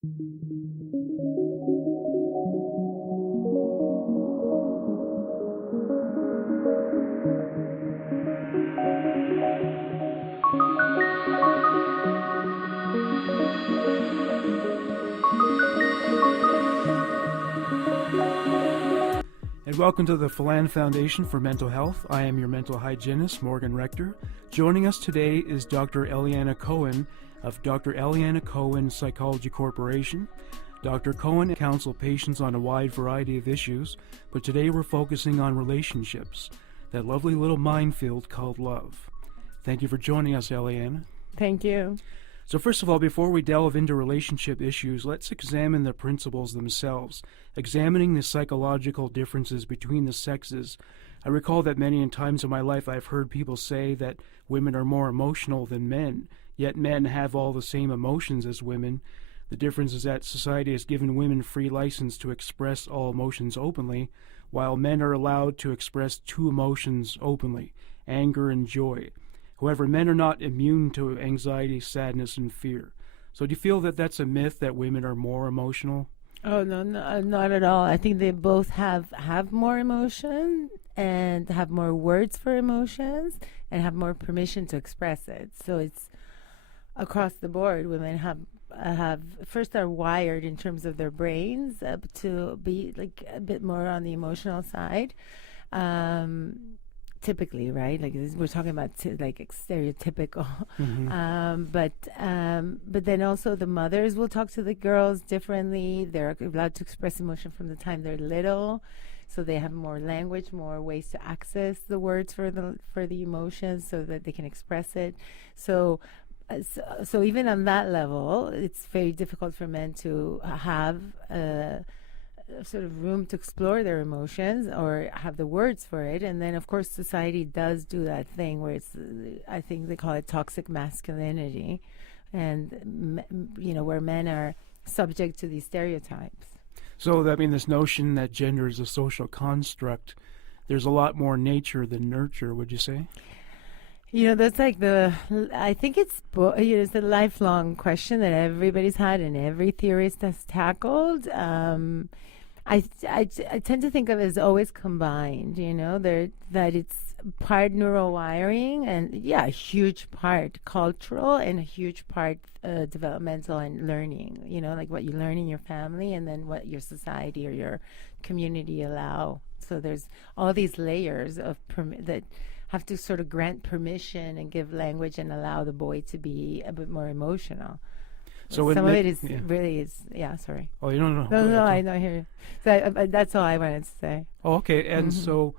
And welcome to the Filan Foundation for Mental Health. I am your mental hygienist, Morgan Rector. Joining us today is Dr. Eliana Cohen of Dr. Eliana Cohen Psychology Corporation. Dr. Cohen counsels patients on a wide variety of issues, but today we're focusing on relationships, that lovely little minefield called love. Thank you for joining us, Eliana. Thank you. So first of all, before we delve into relationship issues, let's examine the principles themselves. Examining the psychological differences between the sexes. I recall that many times in my life I've heard people say that women are more emotional than men, yet men have all the same emotions as women. The difference is that society has given women free license to express all emotions openly, while men are allowed to express two emotions openly, anger and joy. However, men are not immune to anxiety, sadness, and fear. So do you feel that that's a myth, that women are more emotional? Oh, no, not at all. I think they both have more emotion and have more words for emotions and have more permission to express it. So it's across the board. Women have first are wired in terms of their brains to be like a bit more on the emotional side. Typically, right? Like we're talking about stereotypical, but then also the mothers will talk to the girls differently. They're allowed to express emotion from the time they're little, so they have more language, more ways to access the words for the emotions, so that they can express it. So even on that level, it's very difficult for men to have sort of room to explore their emotions or have the words for it. And then of course society does do that thing where it's I think they call it toxic masculinity, and where men are subject to these stereotypes. So that this notion that gender is a social construct, there's a lot more nature than nurture, would you say? That's like I think it's a lifelong question that everybody's had and every theorist has tackled. I tend to think of it as always combined, that it's part neural wiring and, a huge part cultural and a huge part developmental and learning, like what you learn in your family and then what your society or your community allow. So there's all these layers of that have to sort of grant permission and give language and allow the boy to be a bit more emotional. So some of it is really is sorry. Oh, you don't know. No, I don't hear you. So that's all I wanted to say. Oh, okay. And so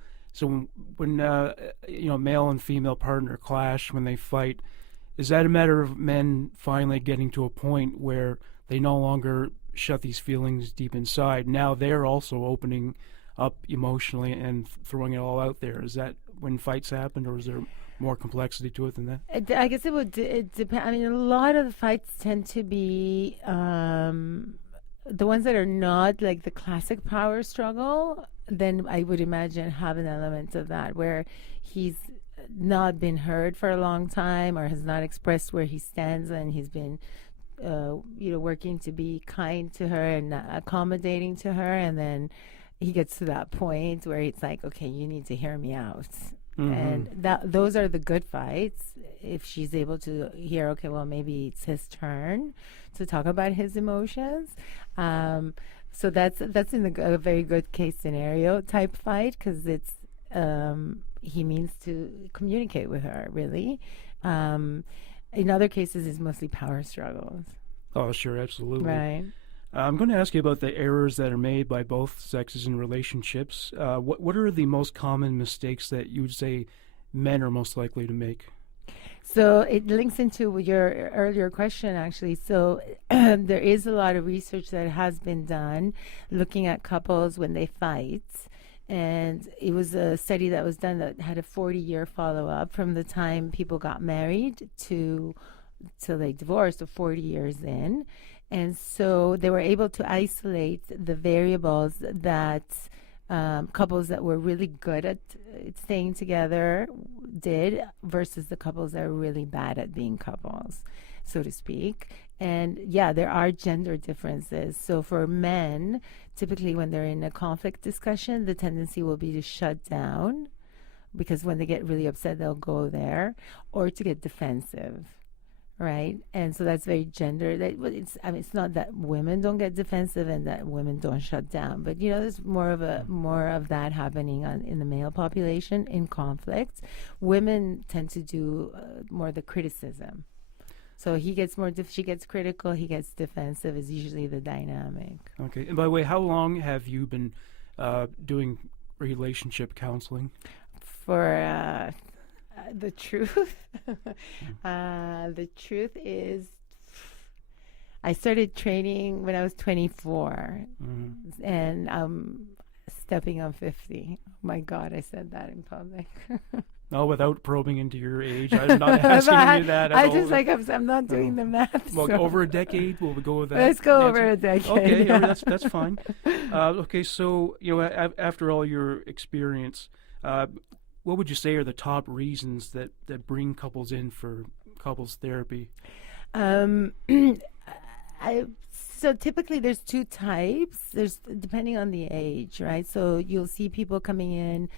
when male and female partner clash, when they fight, is that a matter of men finally getting to a point where they no longer shut these feelings deep inside? Now they're also opening up emotionally and throwing it all out there. Is that when fights happen, or is there more complexity to it than that? I guess it depend. A lot of the fights tend to be the ones that are not like the classic power struggle. Then I would imagine have an element of that, where he's not been heard for a long time or has not expressed where he stands, and he's been working to be kind to her and accommodating to her, and then he gets to that point where it's like, okay, you need to hear me out. And those are the good fights. If she's able to hear, okay, well, maybe it's his turn to talk about his emotions. So that's in a very good case scenario type fight, because it's he means to communicate with her, really. In other cases, it's mostly power struggles. Oh, sure, absolutely. Right. I'm going to ask you about the errors that are made by both sexes in relationships. What are the most common mistakes that you would say men are most likely to make? So it links into your earlier question, actually. So there is a lot of research that has been done looking at couples when they fight. And it was a study that was done that had a 40-year follow-up from the time people got married till they divorced, so 40 years in. And so they were able to isolate the variables that couples that were really good at staying together did versus the couples that are really bad at being couples, so to speak. And yeah, there are gender differences. So for men, typically when they're in a conflict discussion, the tendency will be to shut down because when they get really upset, they'll go there, or to get defensive, right? And so that's very gender. It's not that women don't get defensive and that women don't shut down, but there's more of that happening in the male population in conflicts. Women tend to do more the criticism. So he gets she gets critical, he gets defensive is usually the dynamic. Okay. And by the way, how long have you been doing relationship counseling? For the truth, the truth is, I started training when I was 24, and I'm stepping on 50. Oh my God, I said that in public. No, without probing into your age. I'm not asking you that at all. I'm not doing the math. Well, so. over a decade, will we go with that? Let's go answer? over a decade. Okay, yeah. that's fine. Okay, so after all your experience, what would you say are the top reasons that bring couples in for couples therapy? So typically there's two types. There's depending on the age, right? So you'll see people coming in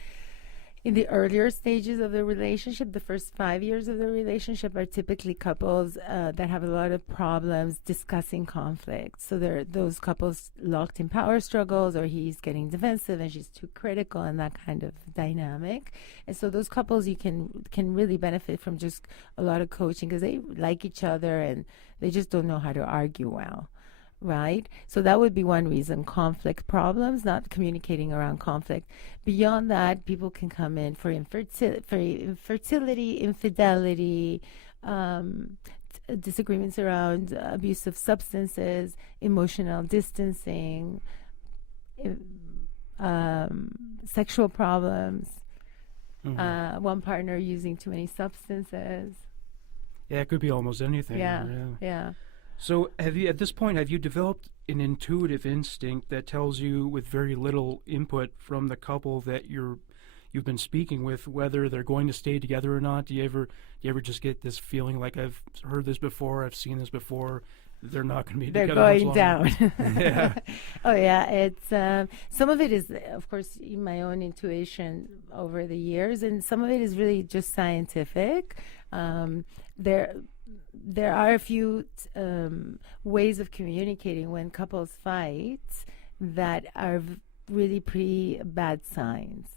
the earlier stages of the relationship. The first 5 years of the relationship are typically couples that have a lot of problems discussing conflict. So they're those couples locked in power struggles, or he's getting defensive and she's too critical, and that kind of dynamic. And so those couples you can really benefit from just a lot of coaching because they like each other and they just don't know how to argue well. Right? So that would be one reason, conflict problems, not communicating around conflict. Beyond that, people can come in for infertility, infidelity, disagreements around abuse of substances, emotional distancing, sexual problems, one partner using too many substances. Yeah, it could be almost anything. Yeah. So have you developed an intuitive instinct that tells you with very little input from the couple that you've been speaking with whether they're going to stay together or not? Do you ever just get this feeling like I've heard this before, I've seen this before, they're not going to be together much longer? They're going down. Yeah. Oh yeah, it's some of it is of course my own intuition over the years, and some of it is really just scientific. There are a few ways of communicating when couples fight that are really pretty bad signs.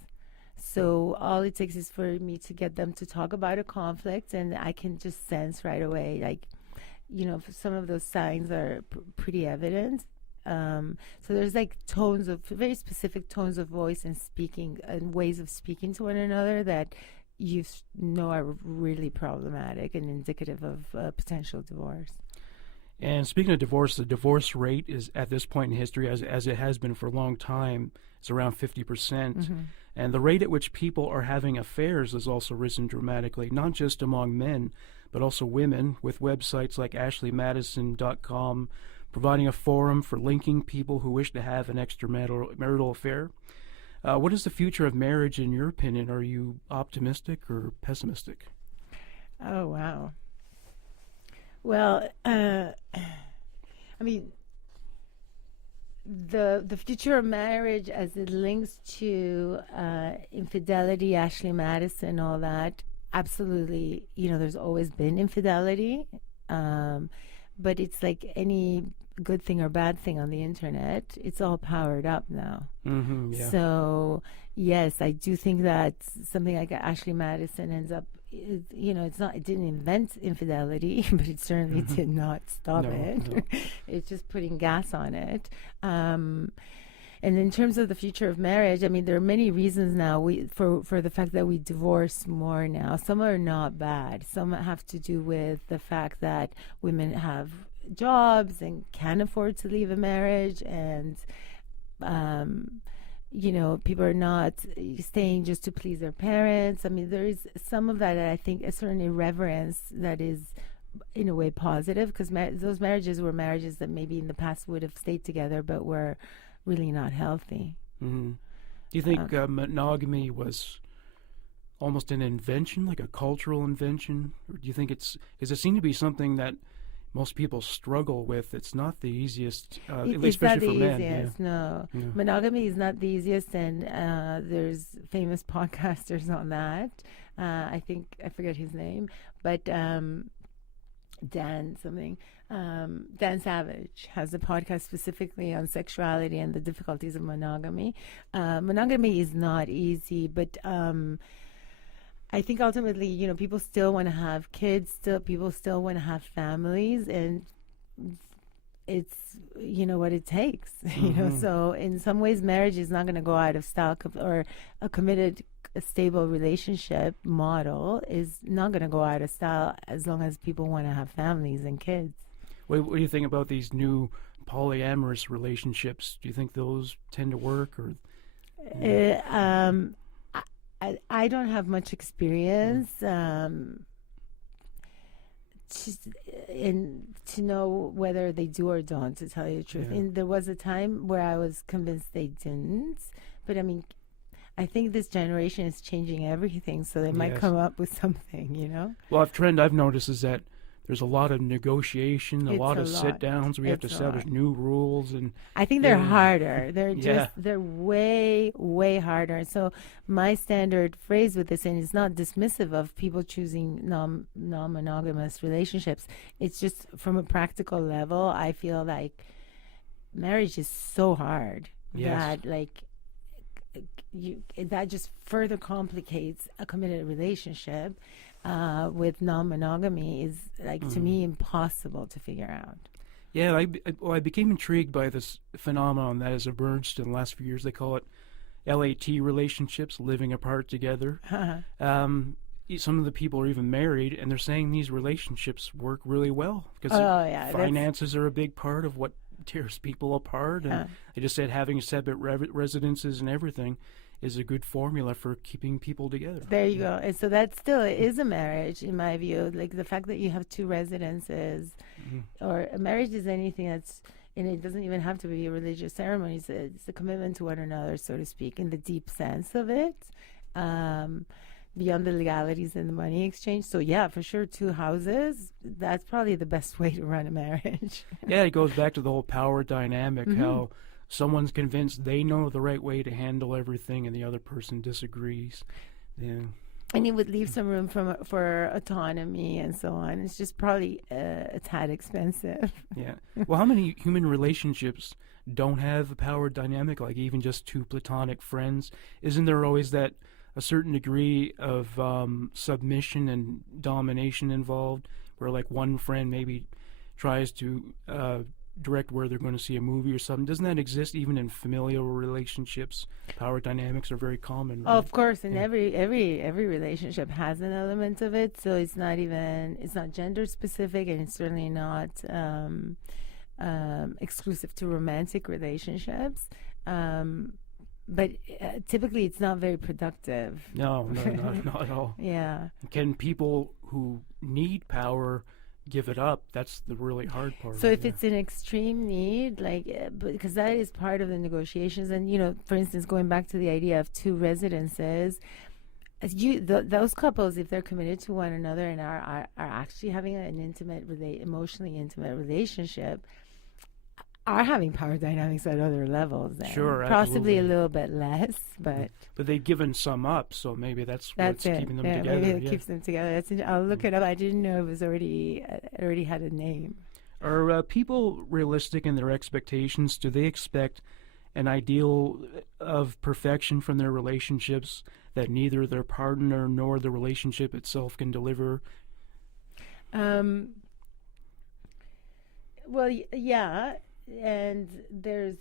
So all it takes is for me to get them to talk about a conflict, and I can just sense right away, like, some of those signs are pretty evident. So there's like very specific tones of voice and speaking and ways of speaking to one another that are really problematic and indicative of potential divorce. And speaking of divorce, the divorce rate is at this point in history, as it has been for a long time, is around 50%. And the rate at which people are having affairs has also risen dramatically, not just among men, but also women, with websites like ashleymadison.com providing a forum for linking people who wish to have an extramarital affair. What is the future of marriage in your opinion? Are you optimistic or pessimistic? Oh, wow. Well, I mean, the future of marriage as it links to infidelity, Ashley Madison, all that, absolutely, there's always been infidelity, but it's like any good thing or bad thing on the internet, it's all powered up now. Yeah. So yes, I do think that something like Ashley Madison ends up, it didn't invent infidelity, but it certainly did not stop it. No. It's just putting gas on it. And in terms of the future of marriage, I mean, there are many reasons now for the fact that we divorce more now. Some are not bad. Some have to do with the fact that women have jobs and can't afford to leave a marriage, and people are not staying just to please their parents. I mean, there is some of that I think a certain irreverence that is in a way positive, because those marriages were marriages that maybe in the past would have stayed together but were really not healthy. Do you think monogamy was almost an invention, like a cultural invention, or do you think because it seemed to be something that most people struggle with. It's not the easiest, at least It's not especially the for men. easiest, no. Yeah. Monogamy is not the easiest, and there's famous podcasters on that. I think, I forget his name, but Dan something. Dan Savage has a podcast specifically on sexuality and the difficulties of monogamy. Monogamy is not easy, but I think ultimately, people still want to have kids, people still want to have families, and it's what it takes. So in some ways marriage is not going to go out of style, or a committed, a stable relationship model is not going to go out of style as long as people want to have families and kids. What do you think about these new polyamorous relationships? Do you think those tend to work, or? I don't have much experience to know whether they do or don't, to tell you the truth. Yeah. And there was a time where I was convinced they didn't, but I mean, I think this generation is changing everything, so they might come up with something. Well, a trend I've noticed is that there's a lot of negotiation, a It's lot a of lot. sit-downs. We have to It's a establish lot. new rules, and I think they're Yeah. harder. They're Yeah. they're way, way harder. So my standard phrase with this, and it's not dismissive of people choosing non-monogamous relationships. It's just from a practical level, I feel like marriage is so hard Yes. that that just further complicates a committed relationship. With non-monogamy is to me impossible to figure out. Yeah, I became intrigued by this phenomenon that has emerged in the last few years. They call it LAT relationships, living apart together. Some of the people are even married, and they're saying these relationships work really well because finances are a big part of what tears people apart. And they just said having separate residences and everything is a good formula for keeping people together. There you go. And so that still is a marriage, in my view. Like the fact that you have two residences, or a marriage is anything that's, and it doesn't even have to be a religious ceremony. It's a commitment to one another, so to speak, in the deep sense of it, beyond the legalities and the money exchange. So yeah, for sure, two houses, that's probably the best way to run a marriage. Yeah, it goes back to the whole power dynamic, how someone's convinced they know the right way to handle everything and the other person disagrees. Yeah. And it would leave some room for autonomy and so on. It's just probably a tad expensive. Yeah. Well, how many human relationships don't have a power dynamic, like even just two platonic friends? Isn't there always that a certain degree of submission and domination involved, where like one friend maybe tries to direct where they're going to see a movie or something? Doesn't that exist even in familial relationships? Power dynamics are very common, right? Oh, of course, and every relationship has an element of it. So it's not gender specific, and it's certainly not exclusive to romantic relationships. But typically, it's not very productive. No, not at all. Yeah. Can people who need power give it up? That's the really hard part. So if it's an extreme need, because that is part of the negotiations, and for instance, going back to the idea of two residences, those couples, if they're committed to one another and are actually having an emotionally intimate relationship, are having power dynamics at other levels. Then. Sure, possibly absolutely. a little bit less, but they've given some up, so maybe that's what's keeping them together. Maybe it keeps them together. I'll look it up. I didn't know it already had a name. Are people realistic in their expectations? Do they expect an ideal of perfection from their relationships that neither their partner nor the relationship itself can deliver? Well, yeah. And there's,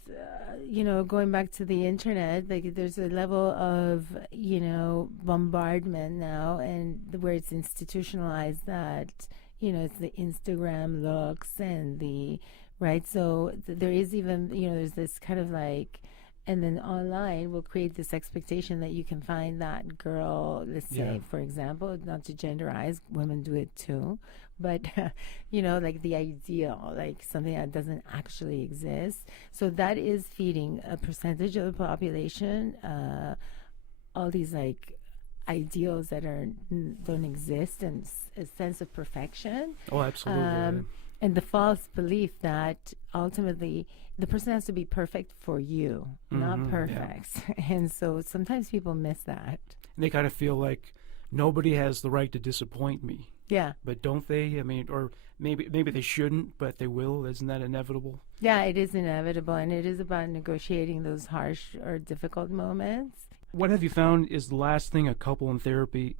going back to the internet, there's a level of, bombardment now, and where it's institutionalized that, it's the Instagram looks and right? So there is even, there's this kind of and then online will create this expectation that you can find that girl, let's say, for example, not to genderize, women do it too, but, the ideal, something that doesn't actually exist. So that is feeding a percentage of the population, all these ideals that don't exist, and a sense of perfection. Oh, absolutely. And the false belief that ultimately the person has to be perfect for you, not Yeah. perfect. And so sometimes people miss that. And they kind of feel like nobody has the right to disappoint me. Yeah. But don't they? I mean, or maybe they shouldn't, but they will. Isn't that inevitable? Yeah, it is inevitable, and it is about negotiating those harsh or difficult moments. What have you found is the last thing a couple in therapy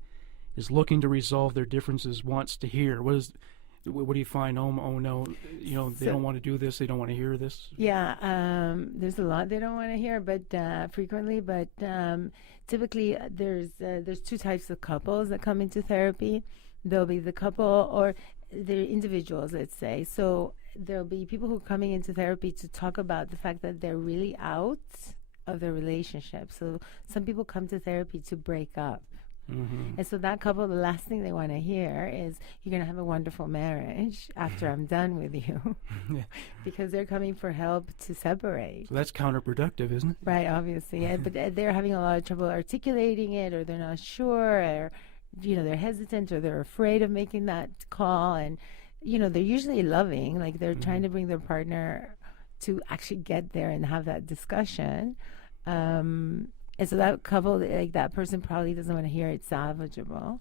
is looking to resolve their differences wants to hear? What do you find? Oh no, they don't want to do this. They don't want to hear this. Yeah, there's a lot they don't want to hear, but frequently. But typically, there's two types of couples that come into therapy. There'll be the couple, or they're individuals, let's say. So there'll be people who are coming into therapy to talk about the fact that they're really out of their relationship. So some people come to therapy to break up. Mm-hmm. And so that couple, the last thing they want to hear is, you're going to have a wonderful marriage after I'm done with you. Yeah. Because they're coming for help to separate. So that's counterproductive, isn't it? Right, obviously. But they're having a lot of trouble articulating it, or they're not sure, or, they're hesitant, or they're afraid of making that call. And, they're usually loving, like they're trying to bring their partner to actually get there and have that discussion. And so that couple, like that person probably doesn't want to hear it's salvageable.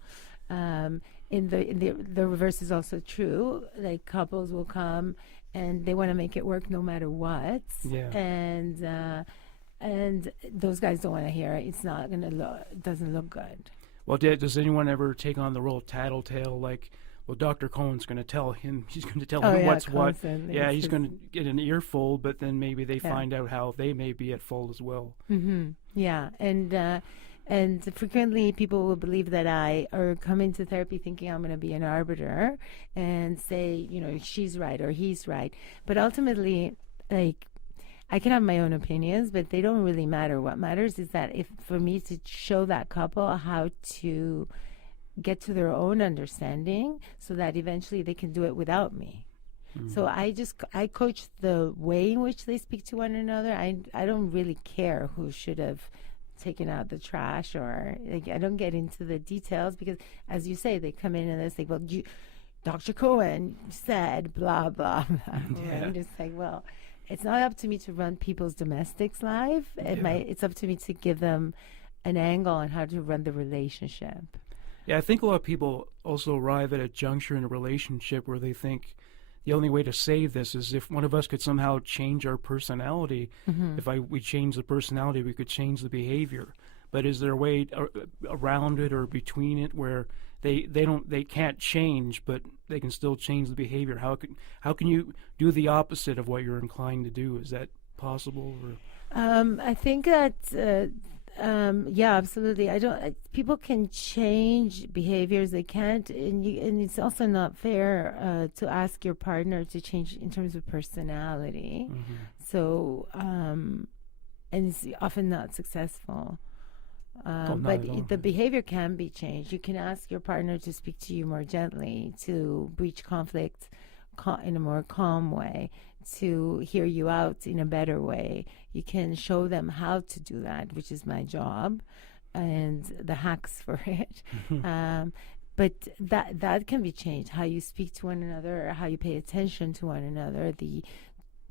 In the reverse is also true. Like couples will come and they want to make it work no matter what. Yeah. And those guys don't want to hear it. It's not gonna doesn't look good. Well, does anyone ever take on the role of tattletale? Like, well, Dr. Cohen's going to tell him. He's going to tell him what's constantly. what. Yeah, he's going to get an earful, but then maybe they find out how they may be at fault as well. Mm-hmm. Yeah, and frequently people will believe that I or come into therapy thinking I'm going to be an arbiter and say, she's right or he's right. But ultimately, like, I can have my own opinions, but they don't really matter. What matters is that for me to show that couple how to get to their own understanding so that eventually they can do it without me. Mm-hmm. So I coach the way in which they speak to one another. I don't really care who should have taken out the trash, or I don't get into the details, because as you say, they come in and they say, well, Dr. Cohen said blah, blah, blah. Yeah. Right? It's like, well, it's not up to me to run people's domestics life. It's up to me to give them an angle on how to run the relationship. Yeah, I think a lot of people also arrive at a juncture in a relationship where they think the only way to save this is if one of us could somehow change our personality. Mm-hmm. If we change the personality, we could change the behavior. But is there a way around it or between it where they can't change, but they can still change the behavior? How can you do the opposite of what you're inclined to do? Is that possible? Or? I think that. Yeah, absolutely. People can change behaviors. They can't, and it's also not fair to ask your partner to change in terms of personality. Mm-hmm. So, and it's often not successful. But the behavior can be changed. You can ask your partner to speak to you more gently, to breach conflict in a more calm way, to hear you out in a better way. You can show them how to do that, which is my job, and the hacks for it. But that can be changed. How you speak to one another, or how you pay attention to one another, the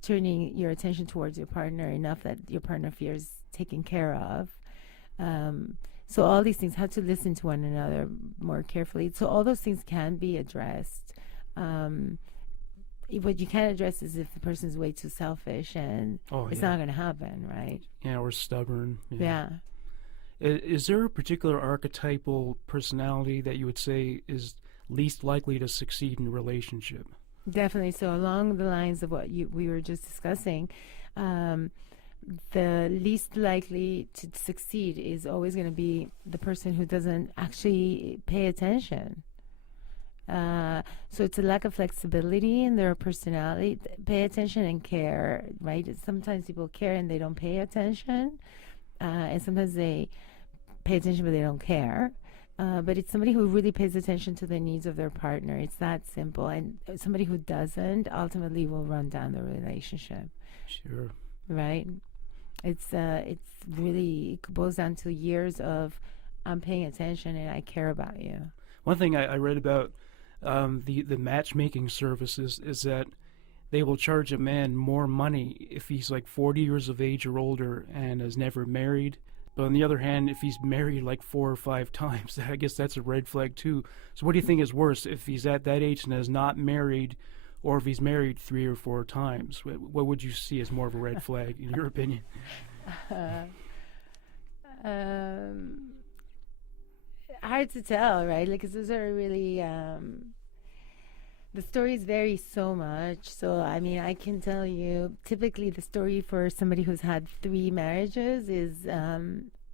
turning your attention towards your partner enough that your partner feels taken care of. So all these things, how to listen to one another more carefully. So all those things can be addressed. What you can't address is if the person's way too selfish, and it's not going to happen, right? Yeah, or stubborn. Yeah. Is there a particular archetypal personality that you would say is least likely to succeed in a relationship? Definitely. So along the lines of what we were just discussing, the least likely to succeed is always going to be the person who doesn't actually pay attention. So it's a lack of flexibility in their personality. Pay attention and care, right? Sometimes people care and they don't pay attention, and sometimes they pay attention but they don't care. But it's somebody who really pays attention to the needs of their partner. It's that simple. And somebody who doesn't ultimately will run down the relationship. Sure. Right? It's really, it boils down to years of I'm paying attention and I care about you. One thing I read about the matchmaking services is that they will charge a man more money if he's like 40 years of age or older and is never married. But on the other hand, if he's married like 4 or 5 times, I guess that's a red flag too. So what do you think is worse, if he's at that age and is not married, or if he's married 3 or 4 times? What would you see as more of a red flag, in your opinion? Hard to tell, right? Like, 'cause those are really the stories vary so much. So, I mean, I can tell you, typically the story for somebody who's had 3 marriages is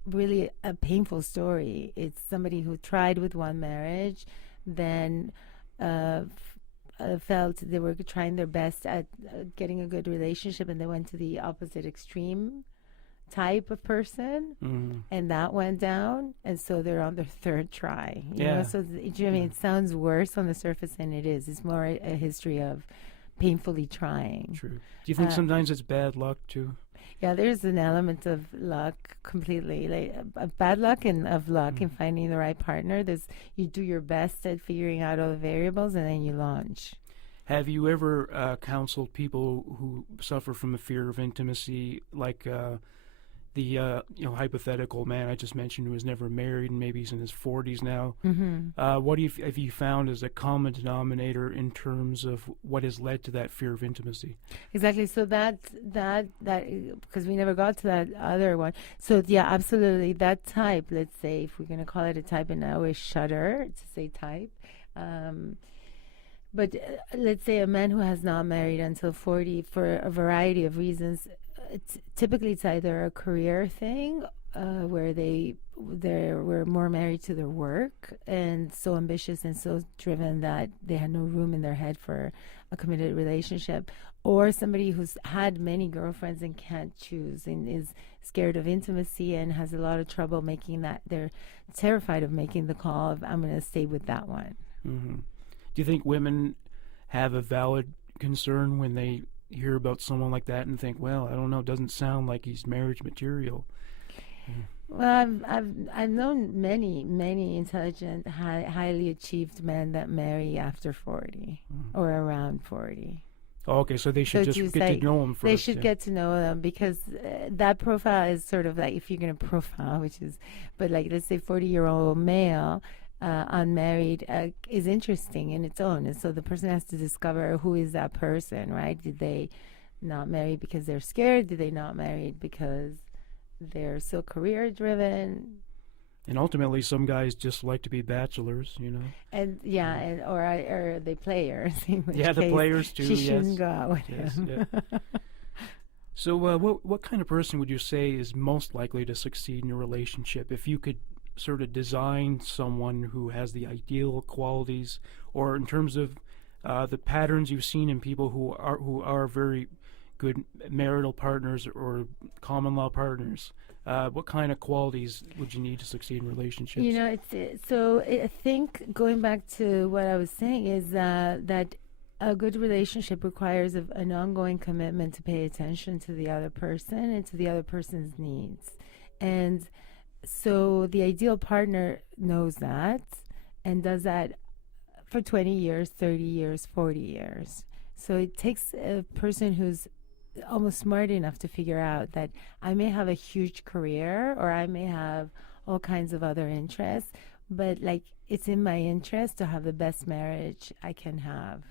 really a painful story. It's somebody who tried with one marriage, then felt they were trying their best at getting a good relationship, and they went to the opposite extreme type of person, and that went down, and so they're on their 3rd try. You know, so I mean, it sounds worse on the surface than it is. It's more a history of painfully trying. True. Do you think sometimes it's bad luck too? Yeah, there's an element of luck completely, like bad luck and of luck in finding the right partner. You do your best at figuring out all the variables, and then you launch. Have you ever counseled people who suffer from a fear of intimacy, like the hypothetical man I just mentioned who was never married and maybe he's in his 40s now? What have you found as a common denominator in terms of what has led to that fear of intimacy? Exactly. So that because we never got to that other one. So yeah, absolutely. That type, let's say, if we're going to call it a type, and I always shudder to say type. But let's say a man who has not married until 40 for a variety of reasons. Typically, it's either a career thing where they were more married to their work and so ambitious and so driven that they had no room in their head for a committed relationship, or somebody who's had many girlfriends and can't choose and is scared of intimacy and has a lot of trouble making that. They're terrified of making the call of, I'm going to stay with that one. Do you think women have a valid concern when they hear about someone like that and think, well, I don't know, it doesn't sound like he's marriage material? Well, I've known many intelligent, highly achieved men that marry after 40 or around 40. Oh, okay, so they should just get to know them first. They should get to know them, because that profile is sort of like, if you're going to profile, but like, let's say 40-year-old male, unmarried, is interesting in its own. And so the person has to discover who is that person, right? Did they not marry because they're scared? Did they not marry because they're so career driven? And ultimately, some guys just like to be bachelors, you know. And or they players. The players too. She shouldn't go out with him. Yeah. So, what kind of person would you say is most likely to succeed in a relationship? If you could sort of design someone who has the ideal qualities, or in terms of the patterns you've seen in people who are very good marital partners or common law partners, what kind of qualities would you need to succeed in relationships? You know, so I think going back to what I was saying is that a good relationship requires an ongoing commitment to pay attention to the other person and to the other person's needs. And so the ideal partner knows that and does that for 20 years, 30 years, 40 years. So it takes a person who's almost smart enough to figure out that I may have a huge career or I may have all kinds of other interests, but like, it's in my interest to have the best marriage I can have.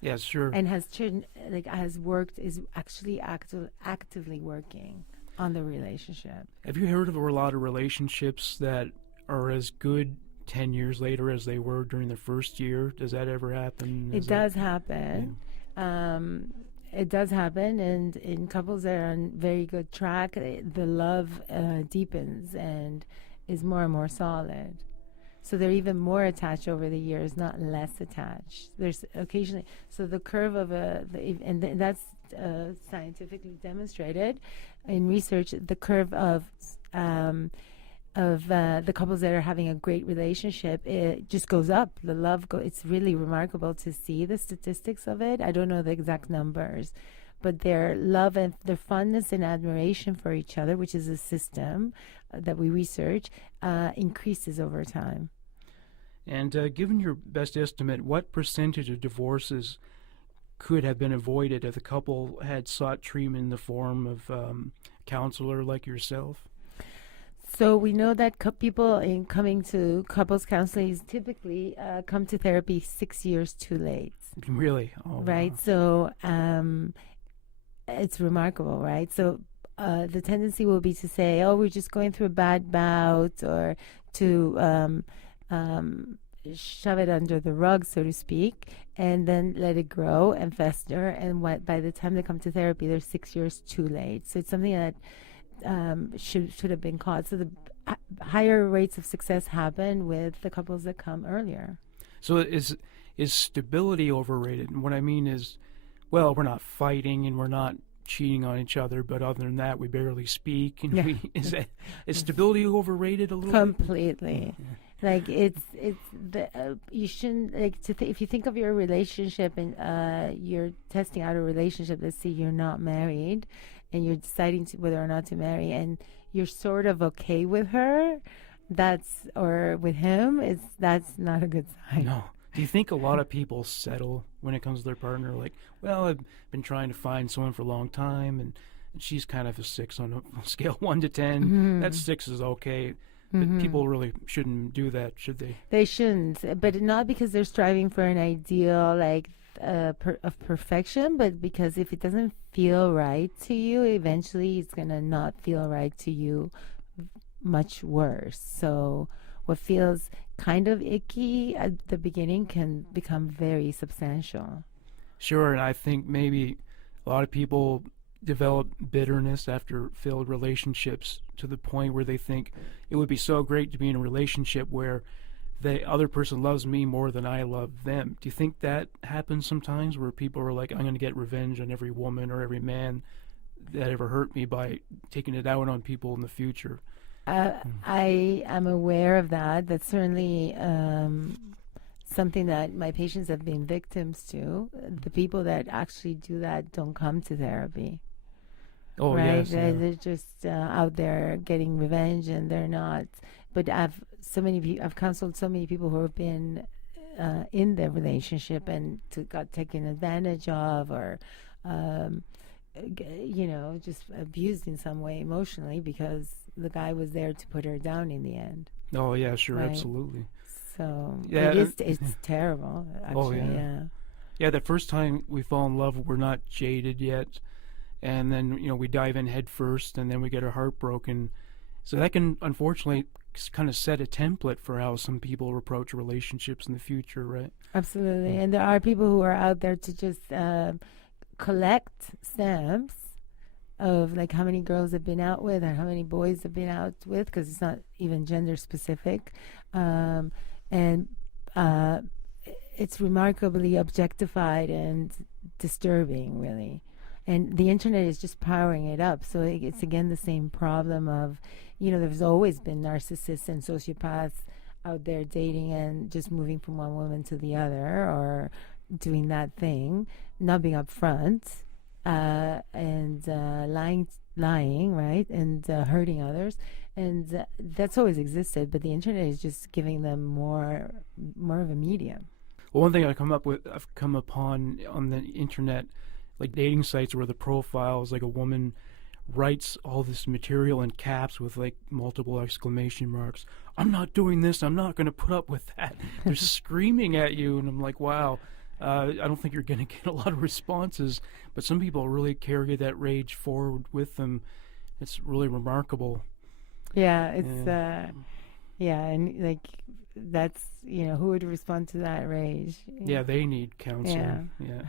Yeah, sure. And is actually actively working on the relationship. Have you heard of a lot of relationships that are as good 10 years later as they were during the first year? Does that ever happen? It does happen. Yeah. It does happen, and in couples that are on very good track, the love deepens and is more and more solid. So they're even more attached over the years, not less attached. There's occasionally, so the curve of that's scientifically demonstrated in research. The curve of the couples that are having a great relationship, it just goes up. The love it's really remarkable to see the statistics of it. I don't know the exact numbers, but their love and their fondness and admiration for each other, which is a system that we research, increases over time. And given your best estimate, what percentage of divorces could have been avoided if the couple had sought treatment in the form of counselor like yourself? So we know that people in coming to couples counseling typically come to therapy 6 years too late, Really? Oh, right? wow. So it's remarkable, right? So the tendency will be to say, "Oh, we're just going through a bad bout," or to shove it under the rug, so to speak, and then let it grow and fester. And by the time they come to therapy, they're 6 years too late. So it's something that should have been caught. So the higher rates of success happen with the couples that come earlier. So is stability overrated? And what I mean is, well, we're not fighting and we're not cheating on each other, but other than that, we barely speak. And Yeah. Is stability overrated a little bit? Completely. Like it's you shouldn't like if you think of your relationship and you're testing out a relationship. Let's say you're not married, and you're deciding whether or not to marry, and you're sort of okay with her. Or with him. That's not a good sign. No. Do you think a lot of people settle when it comes to their partner? Like, well, I've been trying to find someone for a long time, and she's kind of a 6 on a scale 1 to 10. Mm-hmm. That 6 is okay. But people really shouldn't do that, should they? They shouldn't, but not because they're striving for an ideal like of perfection, but because if it doesn't feel right to you, eventually it's gonna not feel right to you much worse. So what feels kind of icky at the beginning can become very substantial. Sure, and I think maybe a lot of people develop bitterness after failed relationships to the point where they think it would be so great to be in a relationship where the other person loves me more than I love them. Do you think that happens sometimes where people are like, I'm going to get revenge on every woman or every man that ever hurt me by taking it out on people in the future? I am aware of that. That's certainly something that my patients have been victims to. The people that actually do that don't come to therapy. Oh, right? yes. Yeah. They're just out there getting revenge, and they're not. But I've counseled so many people who have been in their relationship and got taken advantage of, or just abused in some way emotionally because the guy was there to put her down in the end. Oh, yeah, sure, Right. absolutely. So Yeah, it's terrible, actually. Oh, yeah. Yeah. Yeah, the first time we fall in love, we're not jaded yet. And then, we dive in head first, and then we get our heart broken. So that can, unfortunately, kind of set a template for how some people approach relationships in the future, right? Absolutely. Yeah. And there are people who are out there to just collect stamps of like how many girls have been out with or how many boys have been out with, because it's not even gender specific. And it's remarkably objectified and disturbing, really. And the internet is just powering it up. So it's again the same problem of, there's always been narcissists and sociopaths out there dating and just moving from one woman to the other, or doing that thing, not being upfront, and lying, right, and hurting others, and that's always existed. But the internet is just giving them more of a medium. Well, one thing I've come upon on the internet, like dating sites where the profile is like a woman writes all this material in caps with like multiple exclamation marks. I'm not doing this. I'm not going to put up with that. They're screaming at you, and I'm like, wow. I don't think you're going to get a lot of responses, but some people really carry that rage forward with them. It's really remarkable. Yeah, it's and like that's who would respond to that rage? Yeah, they need counseling. Yeah.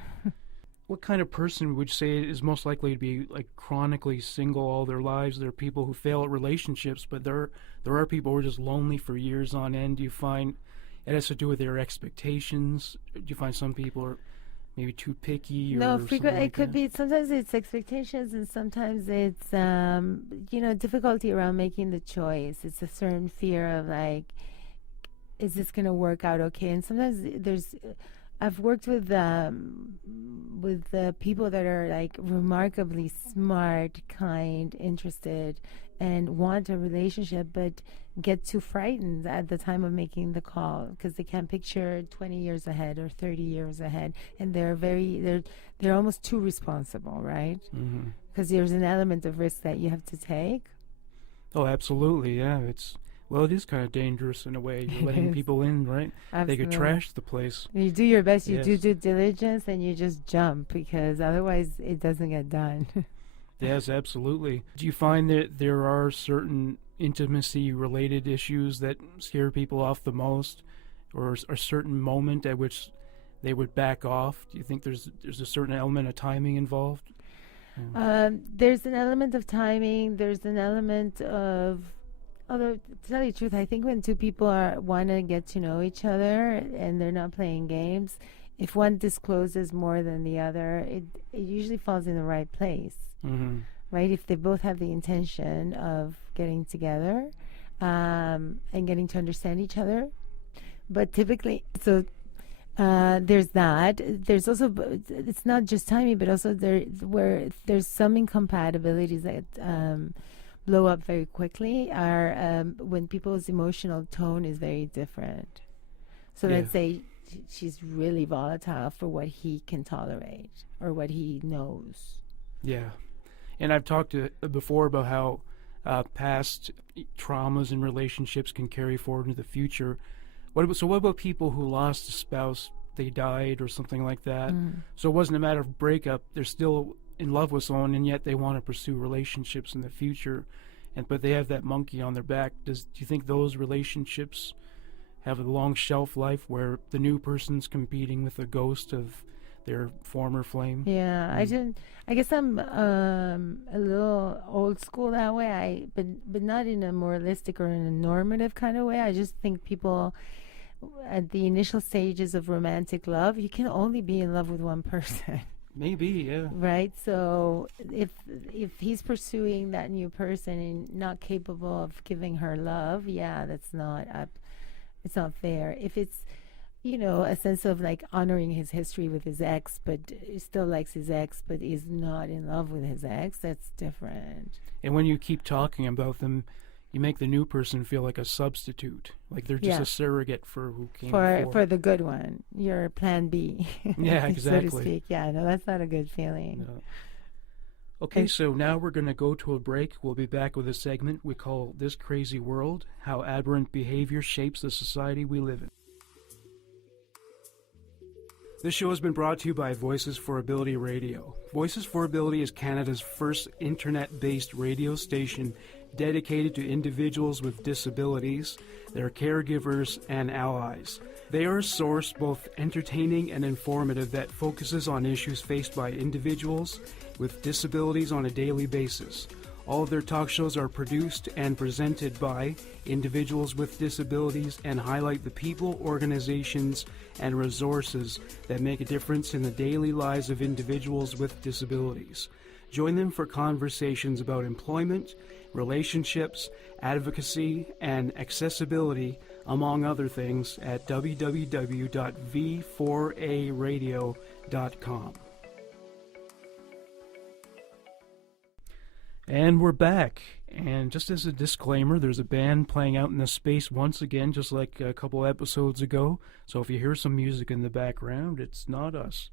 What kind of person would you say is most likely to be like chronically single all their lives? There are people who fail at relationships, but there are people who are just lonely for years on end. Do you find it has to do with their expectations? Do you find some people are maybe too picky? No, frequently it could be. Sometimes it's expectations, and sometimes it's difficulty around making the choice. It's a certain fear of like, is this going to work out okay? And sometimes there's I've worked with the people that are like remarkably smart, kind, interested, and want a relationship, but get too frightened at the time of making the call because they can't picture 20 years ahead or 30 years ahead, and they're almost too responsible, right? Mm-hmm. Because there's an element of risk that you have to take. Oh, absolutely, yeah. It is kind of dangerous in a way. You're It letting is. people in, right? They could Absolutely. trash the place. You do your best, you do Yes. due diligence, and you just jump because otherwise it doesn't get done. Yes, absolutely. Do you find that there are certain intimacy-related issues that scare people off the most, or a certain moment at which they would back off? Do you think there's a certain element of timing involved? There's an element of timing. There's an element of, although to tell you the truth, I think when two people are want to get to know each other and they're not playing games, if one discloses more than the other, it usually falls in the right place, Mm-hmm. right? If they both have the intention of getting together and getting to understand each other. But typically, so there's that. There's also, it's not just timing, but also where there's some incompatibilities that blow up very quickly are when people's emotional tone is very different. So Yeah. let's say she's really volatile for what he can tolerate or what he knows. Yeah. And I've talked before about how past traumas in relationships can carry forward into the future. What about people who lost a spouse, they died or something like that? So it wasn't a matter of breakup. They're still in love with someone, and yet they want to pursue relationships in the future. But they have that monkey on their back. Do you think those relationships have a long shelf life where the new person's competing with the ghost of their former flame? Yeah, I guess I'm a little old school that way. But not in a moralistic or in a normative kind of way. I just think people at the initial stages of romantic love, you can only be in love with one person. Maybe, yeah. Right? So if he's pursuing that new person and not capable of giving her love, yeah, that's not it's not fair. If it's a sense of like honoring his history with his ex, but he still likes his ex, but is not in love with his ex, that's different. And when you keep talking about them, you make the new person feel like a substitute, like they're just Yeah. a surrogate for who came For before. the good one, your plan B. Yeah, so to exactly. speak. Yeah, no, that's not a good feeling. No. Okay, so now we're going to go to a break. We'll be back with a segment we call This Crazy World, How Aberrant Behavior Shapes the Society We Live in. This show has been brought to you by Voices for Ability Radio. Voices for Ability is Canada's first internet-based radio station dedicated to individuals with disabilities, their caregivers, and allies. They are a source both entertaining and informative that focuses on issues faced by individuals with disabilities on a daily basis. All of their talk shows are produced and presented by individuals with disabilities and highlight the people, organizations, and resources that make a difference in the daily lives of individuals with disabilities. Join them for conversations about employment, relationships, advocacy, and accessibility, among other things, at www.v4aradio.com. And we're back. And just as a disclaimer, there's a band playing out in the space once again, just like a couple episodes ago. So if you hear some music in the background, it's not us.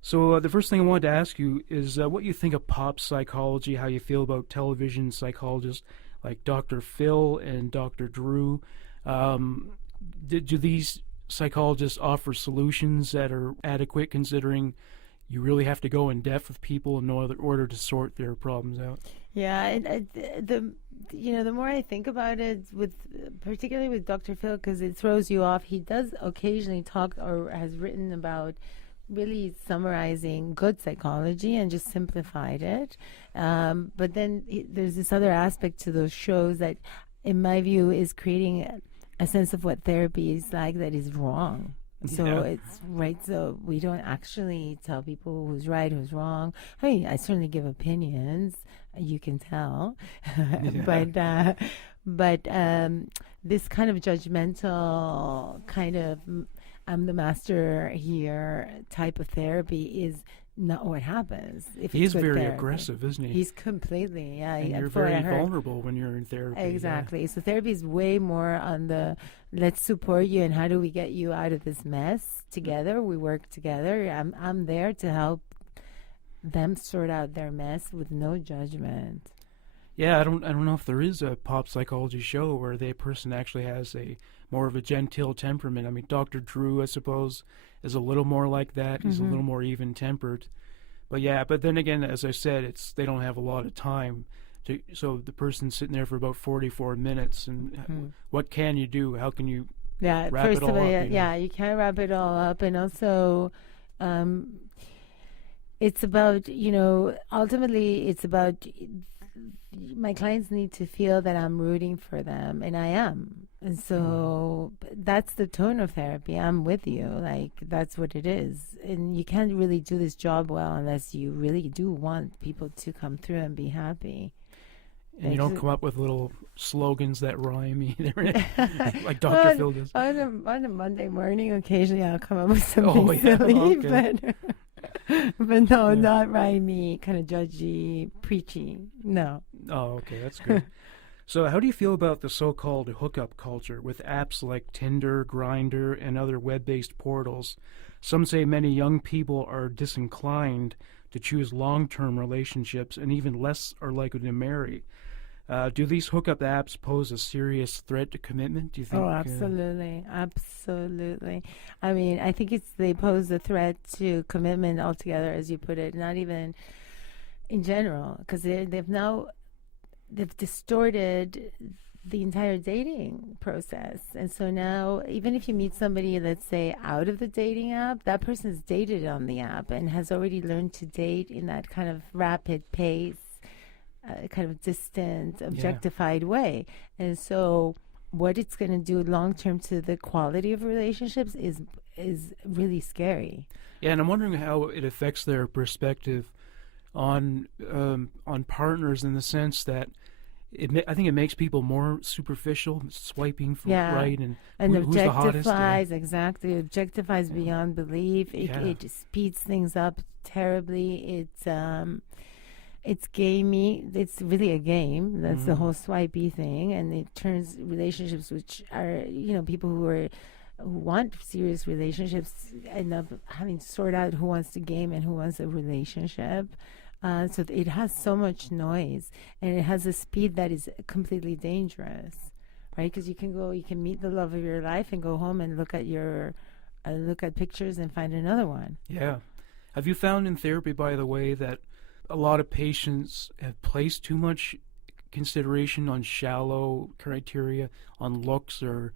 So the first thing I wanted to ask you is what you think of pop psychology, how you feel about television psychologists like Dr. Phil and Dr. Drew. Do these psychologists offer solutions that are adequate, considering you really have to go in depth with people in order to sort their problems out? Yeah, and the more I think about it, particularly with Dr. Phil, because it throws you off. He does occasionally talk or has written about really summarizing good psychology and just simplified it. But then there's this other aspect to those shows that, in my view, is creating a sense of what therapy is like that is wrong. So Yeah. it's right. So we don't actually tell people who's right, who's wrong. I mean, I certainly give opinions. You can tell, but this kind of judgmental kind of I'm the master here type of therapy is not what happens. If He it's is good very therapy. aggressive, isn't he? He's completely, yeah. And you're for what I very heard. vulnerable when you're in therapy. Exactly. So therapy is way more on the let's support you and how do we get you out of this mess together. We work together. I'm there to help them sort out their mess with no judgment. Yeah, I don't know if there is a pop psychology show where the person actually has a more of a genteel temperament. I mean, Dr. Drew, I suppose, is a little more like that. He's a little more even-tempered. But yeah, but then again, as I said, they don't have a lot of time. So the person's sitting there for about 44 minutes, and what can you do? How can you Yeah, wrap first it all of all, up? yeah, you can't wrap it all up. And also, it's about, ultimately, it's about my clients need to feel that I'm rooting for them, and I am. And so that's the tone of therapy. I'm with you. Like, that's what it is. And you can't really do this job well unless you really do want people to come through and be happy. And you don't come up with little slogans that rhyme either, like Dr. Phil does. On a Monday morning, occasionally I'll come up with something silly, okay. but no, not rhymey, kind of judgy, preachy. No. Oh, okay, that's good. So how do you feel about the so-called hookup culture with apps like Tinder, Grindr, and other web-based portals? Some say many young people are disinclined to choose long-term relationships and even less are likely to marry. Do these hookup apps pose a serious threat to commitment, do you think? Oh, absolutely. Absolutely. I mean, I think they pose a threat to commitment altogether, as you put it, not even in general, because they've distorted the entire dating process. And so now, even if you meet somebody, let's say, out of the dating app, that person's dated on the app and has already learned to date in that kind of rapid pace, kind of distant, objectified way. And so what it's going to do long term to the quality of relationships is really scary. Yeah, and I'm wondering how it affects their perspective on partners, in the sense that I think it makes people more superficial, swiping for right and who's the hottest. Exactly, objectifies beyond belief. It speeds things up terribly. It's gamey. It's really a game. That's the whole swipey thing, and it turns relationships, which are people who want serious relationships, end up having to sort out who wants to game and who wants a relationship. So it has so much noise, and it has a speed that is completely dangerous, right? Because you can meet the love of your life and go home and look at pictures and find another one. Yeah. Have you found in therapy, by the way, that a lot of patients have placed too much consideration on shallow criteria, on looks or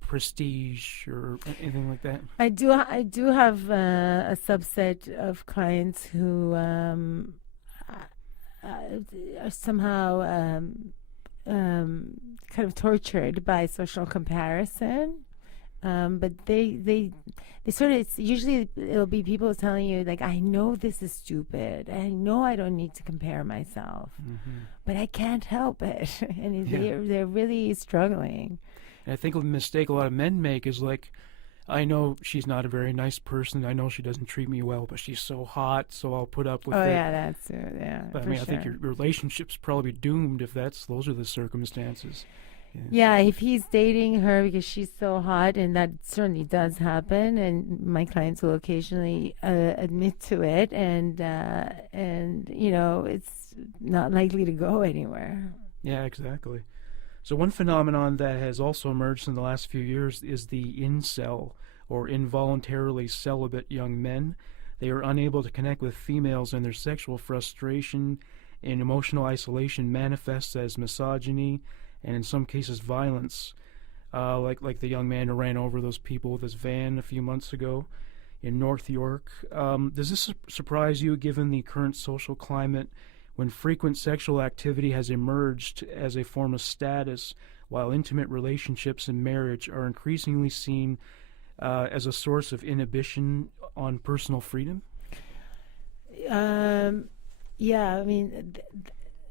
prestige or anything like that? I do have a subset of clients who are somehow kind of tortured by social comparison. But they sort of, it'll be people telling you, like, I know this is stupid. I know I don't need to compare myself, but I can't help it. And they're really struggling. And I think a mistake a lot of men make is like, I know she's not a very nice person. I know she doesn't treat me well, but she's so hot, so I'll put up with it. Oh, yeah, that's it. Yeah, but I mean, I think your relationship's probably doomed if those are the circumstances. Yeah, if he's dating her because she's so hot, and that certainly does happen, and my clients will occasionally admit to it, and it's not likely to go anywhere. Yeah, exactly. So one phenomenon that has also emerged in the last few years is the incel, or involuntarily celibate young men. They are unable to connect with females, and their sexual frustration and emotional isolation manifests as misogyny, and in some cases violence, like the young man who ran over those people with his van a few months ago in North York. Does this surprise you, given the current social climate, when frequent sexual activity has emerged as a form of status, while intimate relationships and marriage are increasingly seen as a source of inhibition on personal freedom? Yeah, I mean,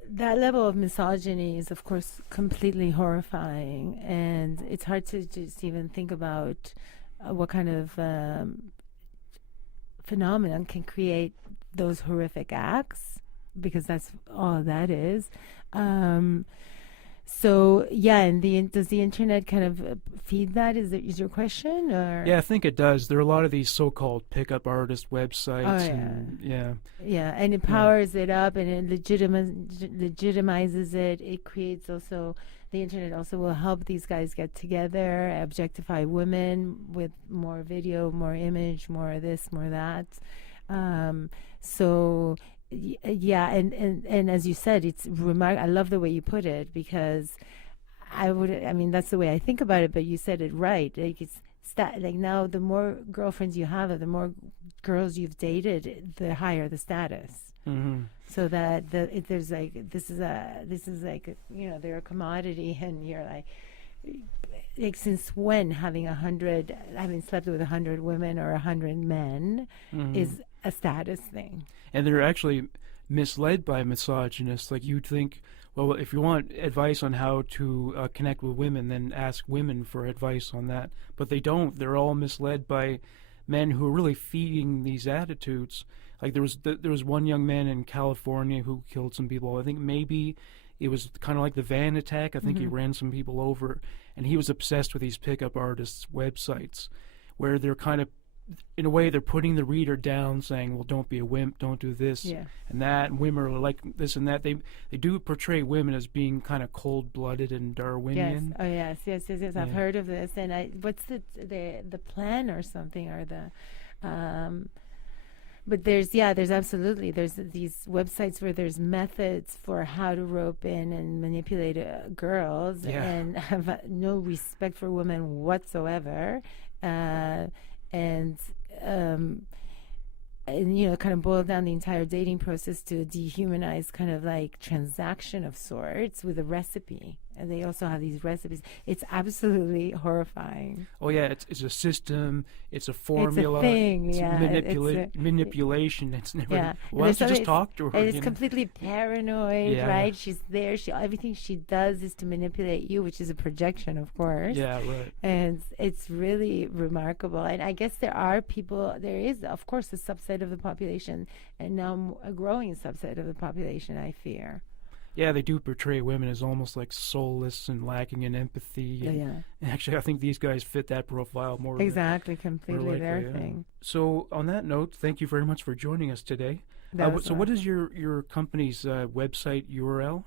that level of misogyny is, of course, completely horrifying, and it's hard to just even think about what kind of phenomenon can create those horrific acts, because that's all that is. So yeah, and does the internet kind of feed that? Is your question, or? Yeah, I think it does. There are a lot of these so-called pickup artist websites. Oh yeah. And Yeah, and it powers it up, and it legitimizes it. It creates also, the internet also will help these guys get together, objectify women with more video, more image, more of this, more that. So yeah, and as you said, it's I love the way you put it, because I mean, that's the way I think about it, but you said it right. Like, it's like, now the more girlfriends you have, the more girls you've dated, the higher the status. Mm-hmm. So that there's like, this is like, they're a commodity, and you're like, since when having slept with 100 women or 100 men is a status thing? And they're actually misled by misogynists. Like, you'd think, well, if you want advice on how to connect with women, then ask women for advice on that. But they don't. They're all misled by men who are really feeding these attitudes. Like, there was one young man in California who killed some people. I think maybe it was kind of like the van attack. I think he ran some people over, and he was obsessed with these pickup artists' websites, where they're kind of, in a way, they're putting the reader down, saying, well, don't be a wimp, don't do this and that, and women are like this and that. They do portray women as being kind of cold-blooded and Darwinian. Yes. Oh, yes. I've heard of this. And what's the plan or something, or the... But there's absolutely, there's these websites where there's methods for how to rope in and manipulate girls and have no respect for women whatsoever. And kind of boil down the entire dating process to a dehumanized kind of like transaction of sorts with a recipe. And they also have these recipes. It's absolutely horrifying. Oh yeah, it's a system. It's a formula. It's a thing. It's manipulation. It's never. Why don't you just talk to her? And it's completely paranoid, right? She's there. Everything she does is to manipulate you, which is a projection, of course. Yeah, right. And it's really remarkable. And I guess there is, of course, a subset of the population, and now a growing subset of the population, I fear. Yeah, they do portray women as almost like soulless and lacking in empathy. And actually, I think these guys fit that profile more. Exactly, completely their thing. So, on that note, thank you very much for joining us today. So, what is your company's website URL?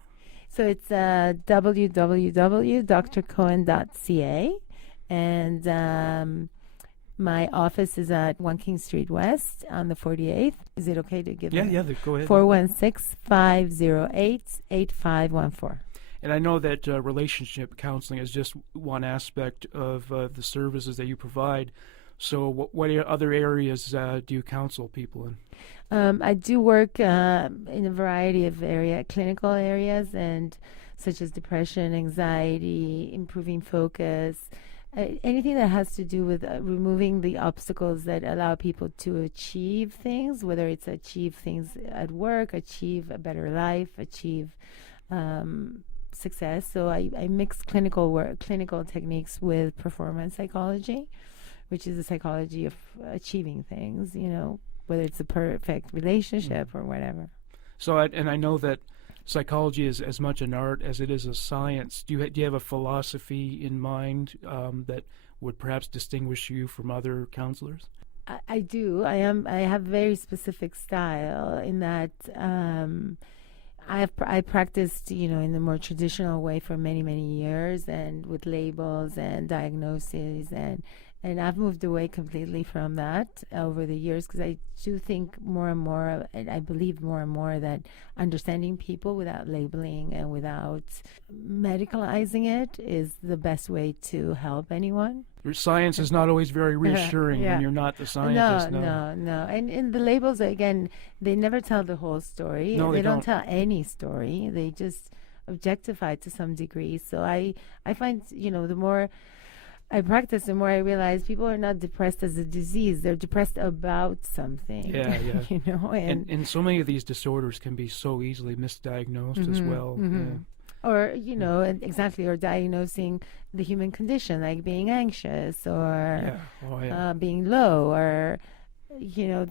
So it's www.drcohen.ca, and my office is at 1 King Street West on the 48th. Is it okay to give Yeah, go ahead. 416-508-8514. And I know that relationship counseling is just one aspect of the services that you provide. So what other areas do you counsel people in? I do work in a variety of clinical areas, and such as depression, anxiety, improving focus, anything that has to do with removing the obstacles that allow people to achieve things, whether it's achieve things at work, achieve a better life, achieve success. So I mix clinical techniques with performance psychology, which is the psychology of achieving things, whether it's a perfect relationship or whatever. So, I know that psychology is as much an art as it is a science. Do you have a philosophy in mind that would perhaps distinguish you from other counselors? I do. I have very specific style in that I practiced, in the more traditional way for many, many years, and with labels and diagnoses, and I've moved away completely from that over the years, because I do think more and more, and I believe more and more, that understanding people without labeling and without medicalizing it is the best way to help anyone. Your science is not always very reassuring when you're not the scientist. No. And the labels, again, they never tell the whole story. No, they don't tell any story. They just objectify to some degree. So I find, the more I practice, the more I realize people are not depressed as a disease. They're depressed about something. Yeah. And so many of these disorders can be so easily misdiagnosed as well. Yeah. or and exactly, or diagnosing the human condition, like being anxious or Yeah. Oh, yeah. being low, or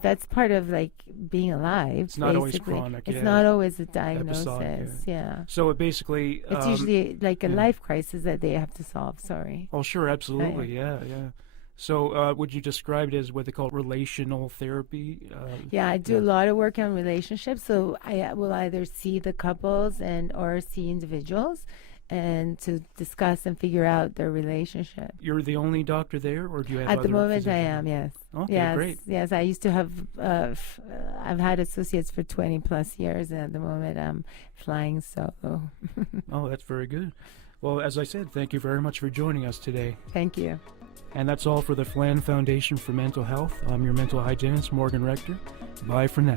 that's part of like being alive. It's not always basically, chronic. it's Yeah. not always a Episodic. diagnosis. Yeah, So it basically. it's usually like a yeah. life crisis that they have to solve. Sorry. Oh, sure, absolutely. Yeah, yeah. So would you describe it as what they call relational therapy? Yeah, I do a lot of work on relationships. So I will either see the couples and or see individuals, and to discuss and figure out their relationship. You're the only doctor there, or do you have At the other moment, I physicians? am. Yes. Okay, Yes. great. Yes. I used to have. I've had associates for 20+ years, and at the moment, I'm flying solo. Oh, that's very good. Well, as I said, thank you very much for joining us today. Thank you. And that's all for the Filan Foundation for Mental Health. I'm your mental hygienist, Morgan Rector. Bye for now.